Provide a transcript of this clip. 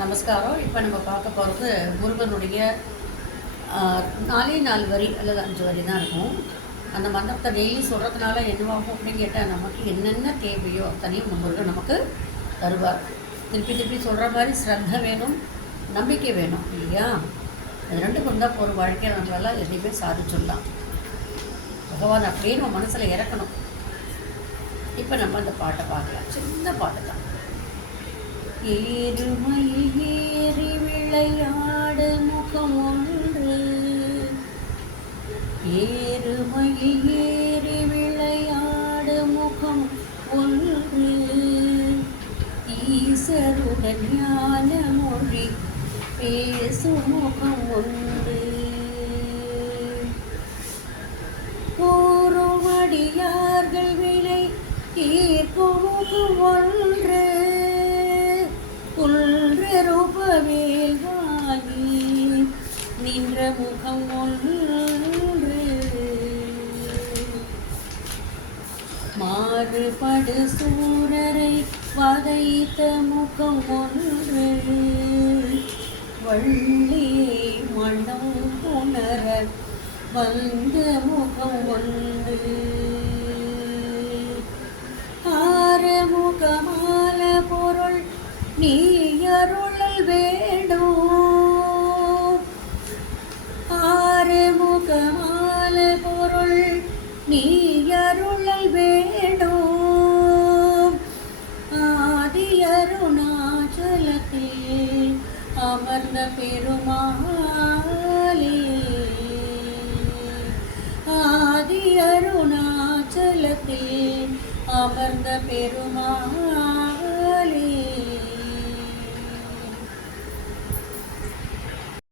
நமஸ்காரம். இப்போ நம்ம பார்க்க போகிறது முருகனுடைய 4 வரி அல்லது 5 வரி தான் இருக்கும். அந்த மந்திரத்தை டெய்லி சொல்கிறதுனால என்னவாகும் அப்படின்னு கேட்டால், நமக்கு என்னென்ன தேவையோ அத்தனையும் முருகன் நமக்கு தருவார். திருப்பி திருப்பி சொல்கிற மாதிரி ஸ்ரத்த வேணும், நம்பிக்கை வேணும் இல்லையா? அது ரெண்டு கொண்டால் ஒரு வாழ்க்கையில் நம்மளால் எதையுமே சாதிச்சிடலாம். பகவான் அப்படியே நம்ம மனசில் இறக்கணும். இப்போ நம்ம அந்த பாட்டை பார்க்கலாம். சின்ன பாட்டு தான். ஏறுமயில் ஏறி விளையாடு முகம் ஒன்று, ஏறுமயில் ஏறி விளையாடு முகம் ஒன்று, ஈசருடன் ஞான மொழி பேசும் முகம் ஒன்று, போருமடியார்கள் வினை தீர்க்கும் முகம் ஒன்று, ரூபவேல் வாங்கி நின்ற முகம் ஒன்று, மாறுபடு சூரரை வதைத்த முகம் ஒன்று, வள்ளி மனம் உணர வந்த முகம் ஒன்று, ஆறுமுகமான பொருள் நீ அருளல் வேணும், ஆறுமுகமான பொருள் நீ அருளல் வேணும், ஆதி அருணாச்சலத்தில் அமர்ந்த பெருமாளே, ஆதி அருணாச்சலத்தில் அமர்ந்த பெருமாளே,